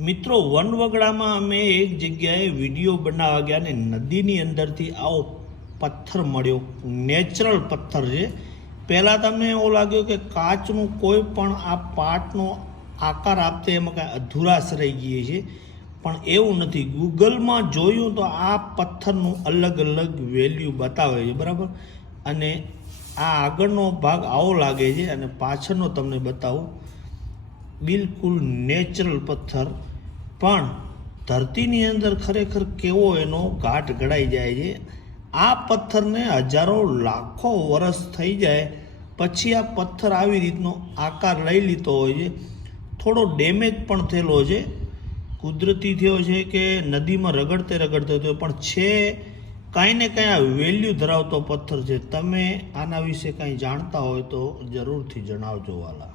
મિત્રો વનવગડામાં અમે એક જગ્યાએ વીડિયો બનાવવા ગયા ને નદીની અંદરથી આવો પથ્થર મળ્યો. નેચરલ પથ્થર છે. પહેલાં તમને એવું લાગ્યું કે કાચનું કોઈ પણ આ પાટનો આકાર આપતે એમાં કાંઈ અધુરાશ રહી ગઈ છે. પણ એવું નથી. ગૂગલમાં જોયું તો આ પથ્થરનું અલગ અલગ વેલ્યુ બતાવે છે, બરાબર? અને આ આગળનો ભાગ આવો લાગે છે અને પાછળનો તમને બતાવું. બિલકુલ નેચરલ પથ્થર, પણ ધરતીની અંદર ખરેખર કેવો એનો ઘાટ ઘડાઈ જાય છે? આ પથ્થરને હજારો લાખો વર્ષ થઈ જાય, પછી આ પથ્થર આવી રીતનો આકાર લઈ લીધો હોય છે. થોડો ડેમેજ પણ થયેલો છે. કુદરતી થયો છે કે નદીમાં રગડતે રગડતે થયો, પણ છે કાંઈ ને કાંઈ આ વેલ્યુ ધરાવતો પથ્થર છે. તમે આના વિશે કાંઈ જાણતા હોય તો જરૂરથી જણાવજો વાલા.